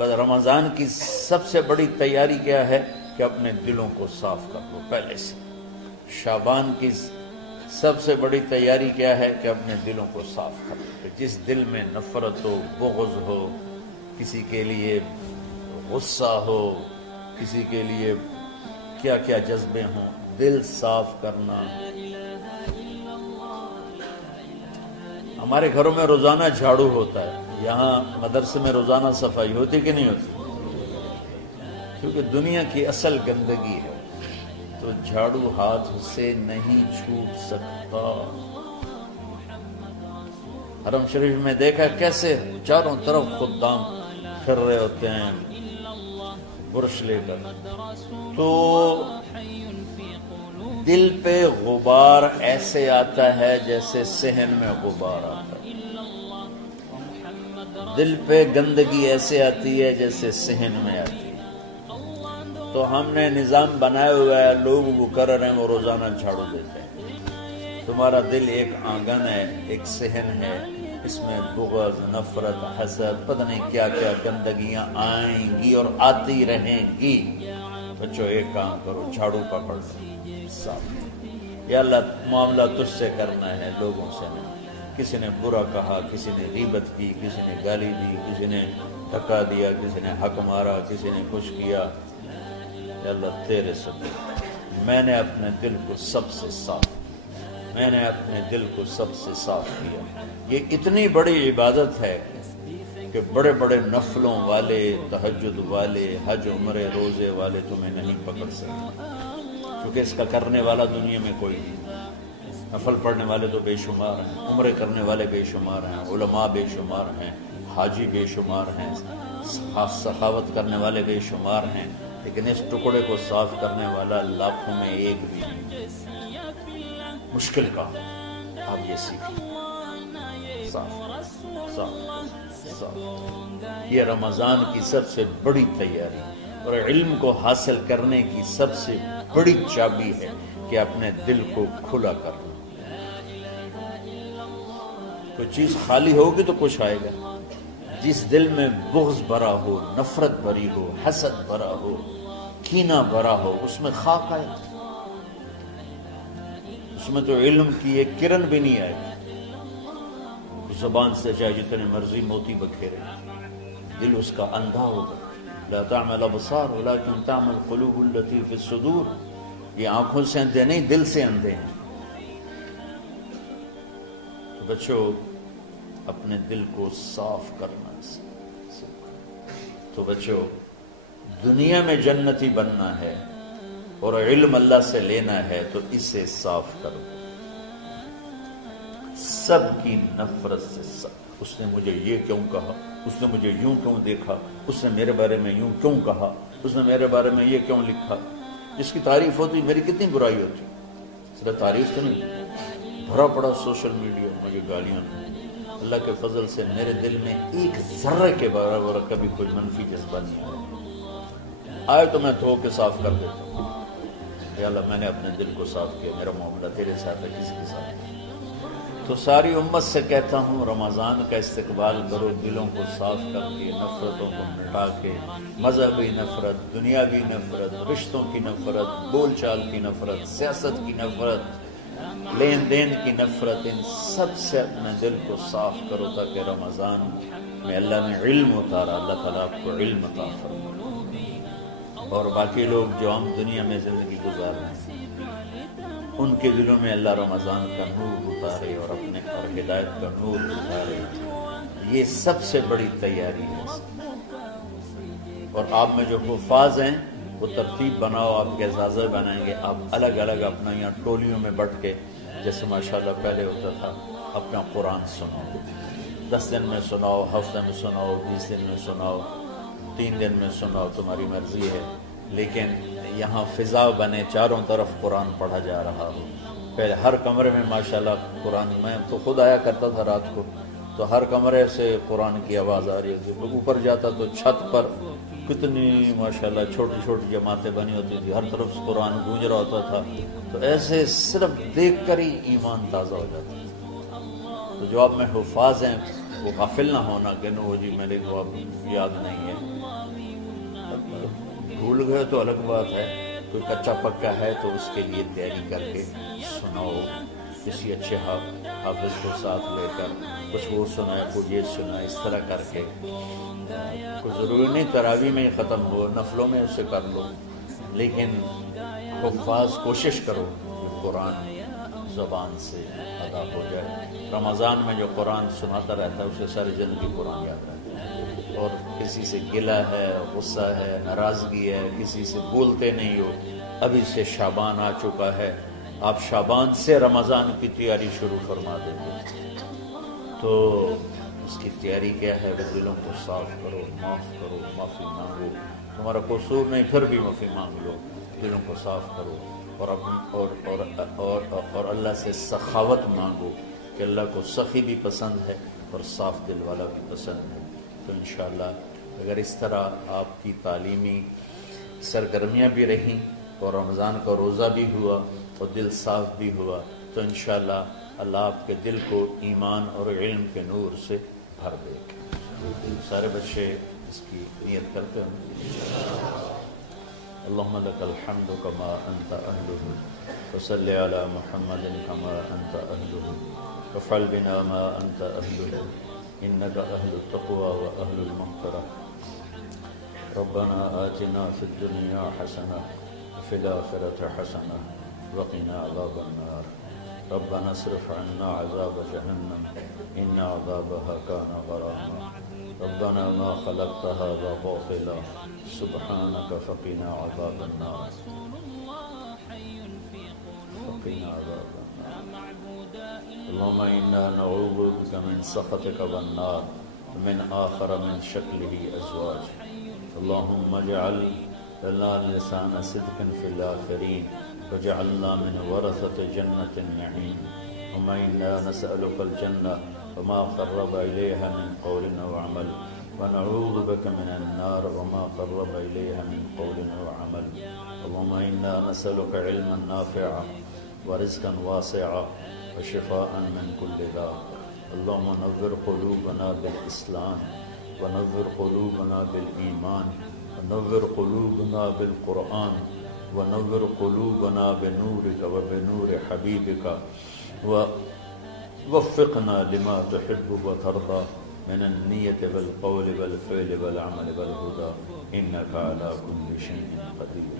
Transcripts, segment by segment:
بس رمضان کی سب سے بڑی تیاری کیا ہے کہ اپنے دلوں کو صاف کر لو پہلے سے. شعبان کی سب سے بڑی تیاری کیا ہے کہ اپنے دلوں کو صاف کر لو. کہ جس دل میں نفرت ہو، بغض ہو، کسی کے لیے غصہ ہو، کسی کے لیے کیا کیا جذبے ہوں، دل صاف کرنا. ہمارے گھروں میں روزانہ جھاڑو ہوتا ہے، یہاں مدرسے میں روزانہ صفائی ہوتی کہ نہیں ہوتی؟ کیونکہ دنیا کی اصل گندگی ہے تو جھاڑو ہاتھ سے نہیں چھوٹ سکتا. حرم شریف میں دیکھا کیسے چاروں طرف خدام پھر رہے ہوتے ہیں برش لے کر، تو دل پہ غبار ایسے آتا ہے جیسے صحن میں غبار آتا ہے. دل پہ گندگی ایسے آتی ہے جیسے صحن میں آتی ہے. تو ہم نے نظام بنایا ہوا ہے، لوگ وہ کر رہے ہیں، وہ روزانہ جھاڑو دیتے ہیں. تمہارا دل ایک آنگن ہے، ایک صحن ہے، اس میں بغض، نفرت، حسد، پتہ نہیں کیا کیا گندگیاں آئیں گی اور آتی رہیں گی. بچوں ایک کام کرو، جھاڑو پکڑ لو صاف. یا اللہ معاملہ تجھ سے کرنا ہے، لوگوں سے نہیں. کسی نے برا کہا، کسی نے غیبت کی، کسی نے گالی دی، کسی نے دھکا دیا، کسی نے حق مارا، کسی نے کچھ کیا. یا اللہ تیرے سب میں نے اپنے دل کو سب سے صاف، میں نے اپنے دل کو سب سے صاف کیا. یہ اتنی بڑی عبادت ہے کہ بڑے بڑے نفلوں والے، تہجد والے، حج عمرے روزے والے تمہیں نہیں پکڑ سکتے، کیونکہ اس کا کرنے والا دنیا میں کوئی نہیں. نفل پڑھنے والے تو بے شمار ہیں، عمرے کرنے والے بے شمار ہیں، علماء بے شمار ہیں، حاجی بے شمار ہیں، سخاوت کرنے والے بے شمار ہیں، لیکن اس ٹکڑے کو صاف کرنے والا لاکھوں میں ایک بھی نہیں. مشکل کام آپ یہ سیکھیں، صاف صاف صاف. یہ رمضان کی سب سے بڑی تیاری اور علم کو حاصل کرنے کی سب سے بڑی چابی ہے کہ اپنے دل کو کھلا کرنا. کوئی چیز خالی ہوگی تو کچھ آئے گا. جس دل میں بغض بھرا ہو، نفرت بھری ہو، حسد بھرا ہو، کینہ بھرا ہو، اس میں خاک آئے، اس میں تو علم کی ایک کرن بھی نہیں آئے. زبان سے چاہے جتنے مرضی موتی بکھیرے، دل اس کا اندھا ہوگا. لا تعمل ابصار ولكن تعمل قلوب التي في الصدور. یہ آنکھوں سے اندھے نہیں، دل سے اندھے ہیں. تو بچوں اپنے دل کو صاف کرنا. تو بچوں دنیا میں جنتی بننا ہے اور علم اللہ سے لینا ہے تو اسے صاف کرو. سب کی نفرت سے سب، اس نے مجھے یہ کیوں کہا، اس نے مجھے یوں کیوں دیکھا، اس نے میرے بارے میں یوں کیوں کہا، اس نے میرے بارے میں یہ کیوں لکھا. جس کی تعریف ہوتی میری کتنی برائی ہوتی. صرف تعریف تو نہیں، بھرا پڑا سوشل میڈیا مجھے گالیاں. اللہ کے فضل سے میرے دل میں ایک ذرے کے برابر کبھی کوئی منفی جذبہ نہیں آیا. آئے تو میں دھو کے صاف کر دیتا ہوں. یا اللہ میں نے اپنے دل کو صاف کیا، میرا معاملہ تیرے ساتھ ہے، کسی کے ساتھ نہیں. تو ساری امت سے کہتا ہوں رمضان کا استقبال کرو، دلوں کو صاف کر کے، نفرتوں کو مٹا کے، مذہبی نفرت، دنیاوی نفرت، رشتوں کی نفرت، بول چال کی نفرت، سیاست کی نفرت، لین دین کی نفرت، ان سب سے اپنے دل کو صاف کرو تاکہ رمضان میں اللہ نے علم اتارا، اللہ تعالیٰ آپ کو علم عطا فرمائے. اور باقی لوگ جو ہم دنیا میں زندگی گزار رہے ہیں ان کے دلوں میں اللہ رمضان کا نور اتارے اور اپنے اور ہدایت کا نور اتارے. یہ سب سے بڑی تیاری ہے. اور آپ میں جو حفاظ ہیں وہ ترتیب بناؤ، آپ کے اعزازہ بنائیں گے. آپ الگ الگ اپنا یہاں ٹولیوں میں بٹ کے، جیسے ماشاءاللہ پہلے ہوتا تھا، اپنا قرآن سناؤ. 10 دن میں سناؤ، ہفتے میں سناؤ، 20 دن میں سناؤ، 3 دن میں سناؤ، تمہاری مرضی ہے. لیکن یہاں فضا بنے، چاروں طرف قرآن پڑھا جا رہا ہو. پہلے ہر کمرے میں ماشاءاللہ قرآن، میں تو خود آیا کرتا تھا رات کو، تو ہر کمرے سے قرآن کی آواز آ رہی ہوتی. اوپر جاتا تو چھت پر کتنی ماشاءاللہ چھوٹی چھوٹی جماعتیں بنی ہوتی تھی، ہر طرف سے قرآن گونج رہا ہوتا تھا. تو ایسے صرف دیکھ کر ہی ایمان تازہ ہو جاتا. تو جو آپ میں حفاظ ہیں وہ غافل نہ ہونا کہ نو جی میرے کو اب یاد نہیں ہے، بھول گئے تو الگ بات ہے، کوئی کچا پکا ہے تو اس کے لیے تیاری کر کے سناؤ، کسی اچھے حافظ کو ساتھ لے کر کچھ وہ سنائے، کچھ یہ سنائے، اس طرح کر کے کوئی ضروری نہیں تراویح میں ہی ختم ہو، نفلوں میں اسے کر لو، لیکن حفاظ کوشش کرو کہ قرآن زبان سے ادا ہو جائے۔ رمضان میں جو قرآن سناتا رہتا ہے اسے ساری زندگی قرآن یاد رہتا ہے، اور کسی سے گلہ ہے، غصہ ہے، ناراضگی ہے، کسی سے بولتے نہیں ہو، ابھی سے شعبان آ چکا ہے، آپ شعبان سے رمضان کی تیاری شروع فرما دیں گے، تو اس کی تیاری کیا ہے؟ دلوں کو صاف کرو، معاف کرو، معافی مانگو، تمہارا قصور نہیں پھر بھی معافی مانگ لو، دلوں کو صاف کرو، اور اللہ سے سخاوت مانگو کہ اللہ کو سخی بھی پسند ہے اور صاف دل والا بھی پسند ہے۔ تو انشاءاللہ اگر اس طرح آپ کی تعلیمی سرگرمیاں بھی رہیں اور رمضان کا روزہ بھی ہوا اور دل صاف بھی ہوا تو انشاءاللہ اللہ آپ کے دل کو ایمان اور علم کے نور سے بھر دے گا۔ سارے بچے اس کی نیت کرتے ہیں۔ اللہم لک الحمد کما انت اہلہ فصلی علی محمد کما انت اہلہ وافعل بنا ما انت اہلہ انک اہل التقوی و اہل المغفرہ۔ ربنا آتنا فی الدنیا حسنہ وفی الآخرۃ حسنہ وقنا عذاب النار۔ ربنا اصرف عنا عذاب جہنم ان عذابها كان غراما۔ ربنا ما خلقت هذا باطلا سبحانك فقنا عذاب النار، فقنا عذاب النار۔ اللهم إنا نعوذ بك من سخطك والنار ومن آخر من شكله أزواج۔ اللهم اجعل لنا لسان صدق في الآخرين وجعلنا من ورثة جنة النعيم۔ اللهم إنا نسألك الجنة وما قرب إليها من قول أو عمل ونعوذ بك من النار وما قرب إليها من قول أو عمل۔ اللهم إنا نسألك علما نافعا ورزقا واسعا وشفاء من كل داء۔ اللهم نور قلوبنا بالإسلام ونور قلوبنا بالإيمان ونور قلوبنا بالقرآن ونور قلوبنا بنورك وبنور حبيبك ووفقنا لما تحب وترضى من النية والقول والفعل والعمل والهدى إنك على كل شيء قدير۔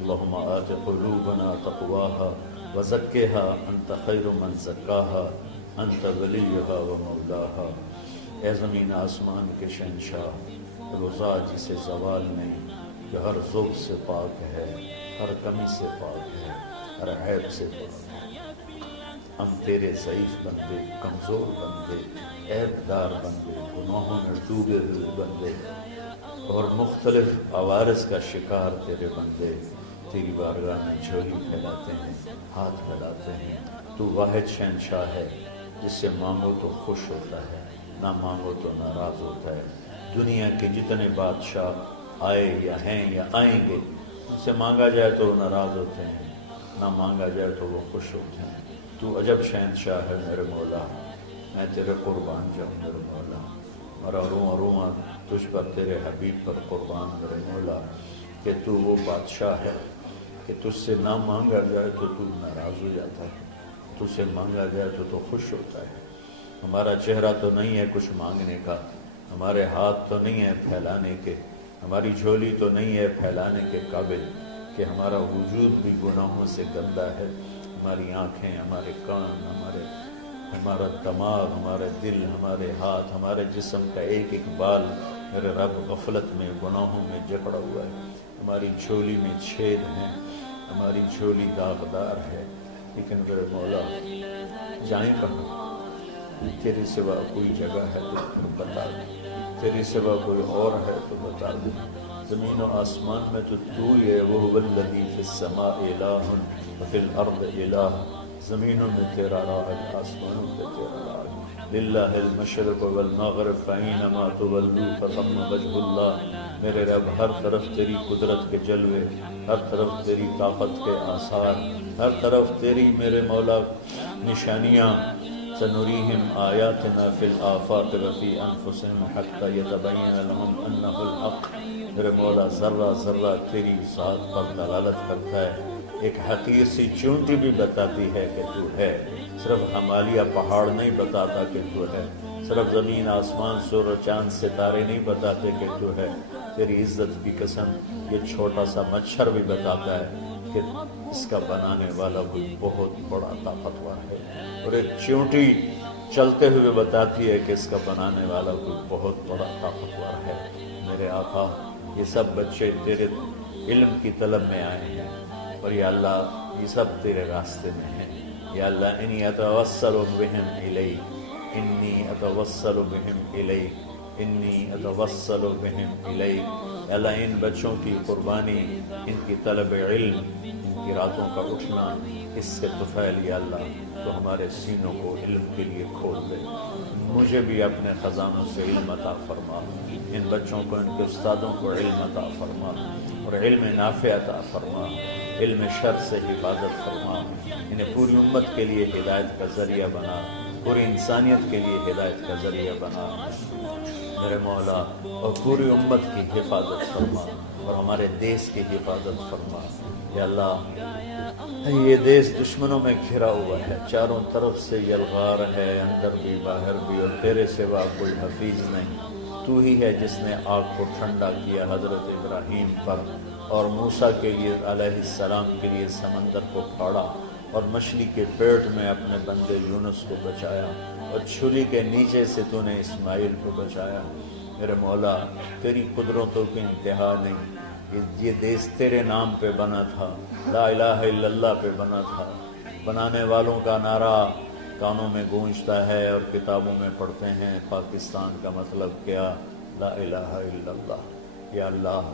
اللهم آت قلوبنا تقواها وزكها أنت خير من زكاها أنت وليها ومولاها۔ اے زمین آسمان کے شہنشاہ، وہ ذات جسے زوال نہیں، جو ہر ذوق سے پاک ہے، ہر کمی سے پاک ہے، ہر عیب سے پاک ہے۔ ہم تیرے ضعیف بندے، کمزور بندے، عیب دار بندے، گناہوں میں ڈوبے ہوئے بندے اور مختلف عوارض کا شکار تیرے بندے تیری بارگاہ میں جھولی پھیلاتے ہیں، ہاتھ پھیلاتے ہیں۔ تو واحد شہنشاہ ہے، جس سے مانگو تو خوش ہوتا ہے، نہ مانگو تو ناراض ہوتا ہے۔ دنیا کے جتنے بادشاہ آئے یا ہیں یا آئیں گے، ان سے مانگا جائے تو وہ ناراض ہوتے ہیں، نہ مانگا جائے تو وہ خوش ہوتے ہیں۔ تو عجب شہنشاہ ہے میرے مولا، میں تیرے قربان جاؤں میرے مولا، میرا رواں رواں تجھ پر تیرے حبیب پر قربان میرے مولا، کہ تو وہ بادشاہ ہے کہ تجھ سے نہ مانگا جائے تو تو ناراض ہو جاتا ہے، تجھ سے مانگا جائے تو خوش ہوتا ہے۔ ہمارا چہرہ تو نہیں ہے کچھ مانگنے کا، ہمارے ہاتھ تو نہیں ہے پھیلانے کے، ہماری جھولی تو نہیں ہے پھیلانے کے قابل، کہ ہمارا وجود بھی گناہوں سے گندا ہے، ہماری آنکھیں، ہمارے کان، ہمارا دماغ، ہمارے دل، ہمارے ہاتھ، ہمارے جسم کا ایک ایک بال میرے رب غفلت میں، گناہوں میں جکڑا ہوا ہے۔ ہماری جھولی میں چھید ہیں، ہماری جھولی داغدار ہے، لیکن میرے مولا جائیں کہاں؟ تیرے سوا کوئی جگہ ہے تو بتا دے، تیرے سوا کوئی اور ہے تو بتا دے۔ زمین و آسمان میں تو ہی ہے، وہ الذی فی السماء الہ وفی الارض الہ۔ زمینوں میں تیرا راج، آسمانوں میں تیرا راج۔ للہ المشرق والمغرب فینما تولوا فثم وجہ اللہ۔ میرے رب ہر طرف تیری قدرت کے جلوے، ہر طرف تیری طاقت کے آثار، ہر طرف تیری میرے مولا نشانیاں، سنريهم آياتنا في الآفاق وفي أنفسهم حتى يتبين لهم أنه الحق. میرے مولا ذرہ ذرہ تیری ذات پر دلالت کرتا ہے. ایک حقیر سی چونٹی بھی بتاتی ہے کہ تو ہے. صرف ہمالیہ پہاڑ نہیں بتاتا کہ تو ہے. صرف زمین آسمان سور و چاند ستارے نہیں بتاتے کہ تو ہے. تیری عزت کی قسم یہ چھوٹا سا مچھر بھی بتاتا ہے کہ اس کا بنانے والا کوئی بہت بڑا طاقتور ہے. اور ایک چونٹی چلتے ہوئے بتاتی ہے کہ اس کا بنانے والا کوئی بہت بڑا طاقتور ہے. میرے آقا یہ سب بچے تیرے علم کی طلب میں آئے ہیں اور یا اللہ یہ سب تیرے راستے میں ہیں. یا اللہ انی اتوسل بہم الیک، انی اتوسل بہم الیک، انی اتوسل بہم الیک. یا اللہ ان بچوں کی قربانی، ان کی طلب علم، ان کی راتوں کا اٹھنا، اس سے طفیل یا اللہ تو ہمارے سینوں کو علم کے لیے کھول دے. مجھے بھی اپنے خزانوں سے علم عطا فرما. ان بچوں کو، ان کے استادوں کو علم عطا فرما اور علم نافع عطا فرما. علم شر سے حفاظت فرما. انہیں پوری امت کے لیے ہدایت کا ذریعہ بنا، پوری انسانیت کے لیے ہدایت کا ذریعہ بنا میرے مولا. اور پوری امت کی حفاظت فرما اور ہمارے دیس کی حفاظت فرما. یا اللہ یہ دیس دشمنوں میں گھرا ہوا ہے، چاروں طرف سے یلغار ہے، اندر بھی باہر بھی، اور تیرے سوا کوئی حفیظ نہیں. تو ہی ہے جس نے آگ کو ٹھنڈا کیا حضرت ابراہیم پر، اور موسیٰ کے لیے علیہ السلام کے لیے سمندر کو پھاڑا، اور مچھلی کے پیٹ میں اپنے بندے یونس کو بچایا، اور چھری کے نیچے سے تو نے اسماعیل کو بچایا. میرے مولا تیری قدرتوں کی انتہا نہیں. یہ دیس تیرے نام پہ بنا تھا، لا الہ الا اللہ پہ بنا تھا. بنانے والوں کا نعرہ کانوں میں گونجتا ہے اور کتابوں میں پڑھتے ہیں پاکستان کا مطلب کیا، لا الہ الا اللہ. یا اللہ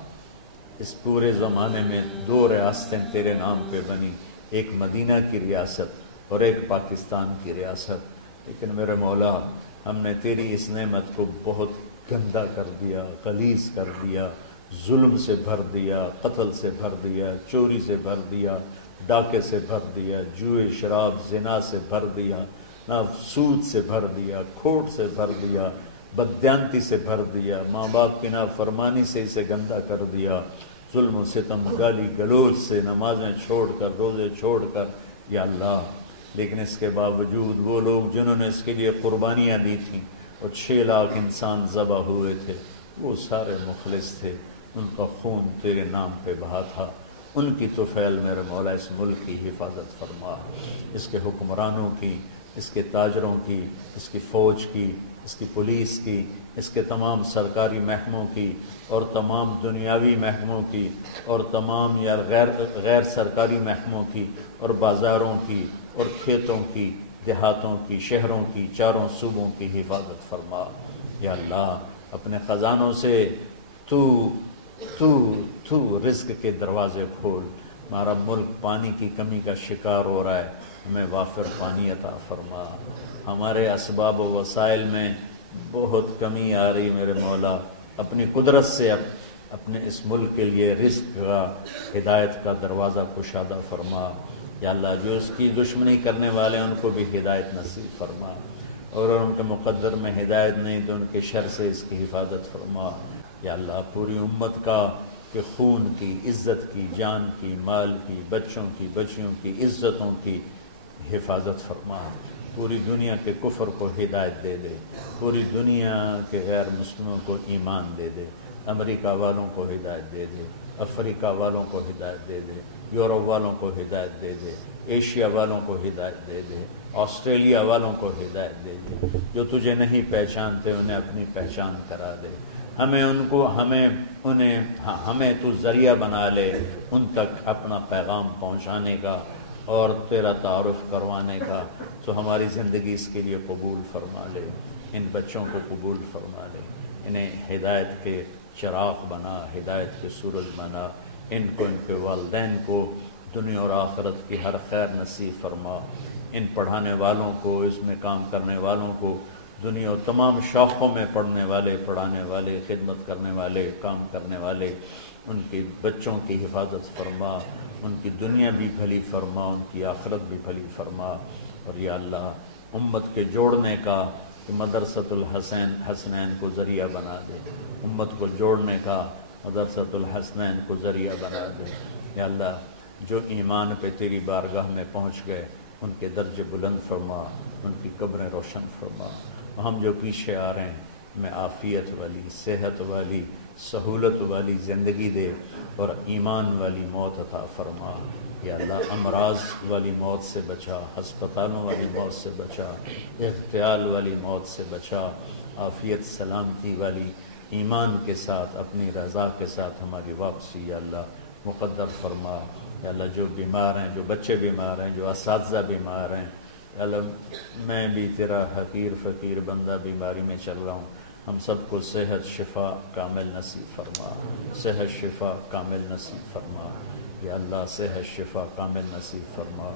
اس پورے زمانے میں 2 ریاستیں تیرے نام پہ بنی، ایک مدینہ کی ریاست اور ایک پاکستان کی ریاست. لیکن میرے مولا ہم نے تیری اس نعمت کو بہت گندا کر دیا، غلیظ کر دیا، ظلم سے بھر دیا، قتل سے بھر دیا، چوری سے بھر دیا، ڈاکے سے بھر دیا، جوئے شراب زنا سے بھر دیا، نہ سود سے بھر دیا، کھوٹ سے بھر دیا، بددیانتی سے بھر دیا، ماں باپ کی نافرمانی سے اسے گندا کر دیا، ظلم و ستم، گالی گلوچ سے، نمازیں چھوڑ کر، روزے چھوڑ کر. یا اللہ لیکن اس کے باوجود وہ لوگ جنہوں نے اس کے لیے قربانیاں دی تھیں اور 6 لاکھ انسان ذبح ہوئے تھے، وہ سارے مخلص تھے، ان کا خون تیرے نام پہ بہا تھا. ان کی طفیل میرے مولا اس ملک کی حفاظت فرما، اس کے حکمرانوں کی، اس کے تاجروں کی، اس کی فوج کی، اس کی پولیس کی، اس کے تمام سرکاری محکموں کی اور تمام دنیاوی محکموں کی اور تمام یا غیر سرکاری محکموں کی اور بازاروں کی اور کھیتوں کی، دیہاتوں کی، شہروں کی، چاروں صوبوں کی حفاظت فرما. یا اللہ اپنے خزانوں سے تو رزق کے دروازے کھول. ہمارا ملک پانی کی کمی کا شکار ہو رہا ہے، ہمیں وافر پانی عطا فرما. ہمارے اسباب و وسائل میں بہت کمی آ رہی میرے مولا، اپنی قدرت سے اپنے اس ملک کے لیے رزق کا، ہدایت کا دروازہ کشادہ فرما. یا اللہ جو اس کی دشمنی کرنے والے ہیں ان کو بھی ہدایت نصیب فرما، اور ان کے مقدر میں ہدایت نہیں تو ان کے شر سے اس کی حفاظت فرما. یا اللہ پوری امت کا کہ خون کی، عزت کی، جان کی، مال کی، بچوں کی، بچیوں کی عزتوں کی حفاظت فرما. پوری دنیا کے کفر کو ہدایت دے دے، پوری دنیا کے غیر مسلموں کو ایمان دے دے. امریکہ والوں کو ہدایت دے دے، افریقہ والوں کو ہدایت دے دے، یورپ والوں کو ہدایت دے دے، ایشیا والوں کو ہدایت دے دے، آسٹریلیا والوں کو ہدایت دے دے. جو تجھے نہیں پہچانتے انہیں اپنی پہچان کرا دے. ہمیں تو ذریعہ بنا لے ان تک اپنا پیغام پہنچانے کا اور تیرا تعارف کروانے کا. تو ہماری زندگی اس کے لیے قبول فرما لے. ان بچوں کو قبول فرما لے، انہیں ہدایت کے چراغ بنا، ہدایت کے سورج بنا. ان کو، ان کے والدین کو دنیا اور آخرت کی ہر خیر نصیب فرما. ان پڑھانے والوں کو، اس میں کام کرنے والوں کو، دنیا اور تمام شاخوں میں پڑھنے والے، پڑھانے والے، خدمت کرنے والے، کام کرنے والے، ان کے بچوں کی حفاظت فرما. ان کی دنیا بھی بھلی فرما، ان کی آخرت بھی بھلی فرما. اور یا اللہ امت کے جوڑنے کا کہ مدرسۃ حسنین کو ذریعہ بنا دے، امت کو جوڑنے کا مدرسۃ الحسنین کو ذریعہ بنا دے۔ یا اللہ جو ایمان پہ تیری بارگاہ میں پہنچ گئے ان کے درجے بلند فرما، ان کی قبریں روشن فرما۔ ہم جو پیچھے آ رہے ہیں میں عافیت والی، صحت والی، سہولت والی زندگی دے اور ایمان والی موت عطا فرما۔ یا اللہ امراض والی موت سے بچا، ہسپتالوں والی موت سے بچا، اغتیال والی موت سے بچا، عافیت سلامتی والی ایمان کے ساتھ اپنی رضا کے ساتھ ہماری واپسی یا اللہ مقدر فرما۔ یا اللہ جو بیمار ہیں، جو بچے بیمار ہیں، جو اساتذہ بیمار ہیں، یا اللہ میں بھی تیرا حقیر فقیر بندہ بیماری میں چل رہا ہوں، ہم سب کو صحت شفا کامل نصیب فرما، صحت شفا کامل نصیب فرما۔ یا اللہ صحت شفا کامل نصیب فرما۔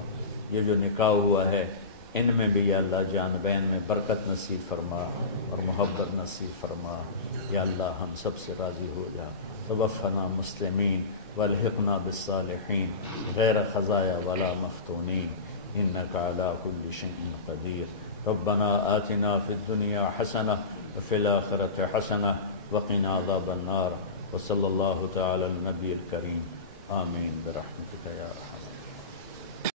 یہ جو نکاح ہوا ہے ان میں بھی یا اللہ جان بین میں برکت نصیب فرما اور محبت نصیب فرما۔ یا اللہ ہم سب سے راضی ہو جا۔ توفنا مسلمین والحقنا بالصالحین غیر خزایا ولا مفتونین انک علی کل شیء قدیر۔ ربنا آتنا فی الدنیا حسنہ وفی الآخرۃ حسنہ وقنا عذاب النار۔ وصلی اللہ تعالی علی النبی الکریم۔ آمین برحمتک یا ارحم۔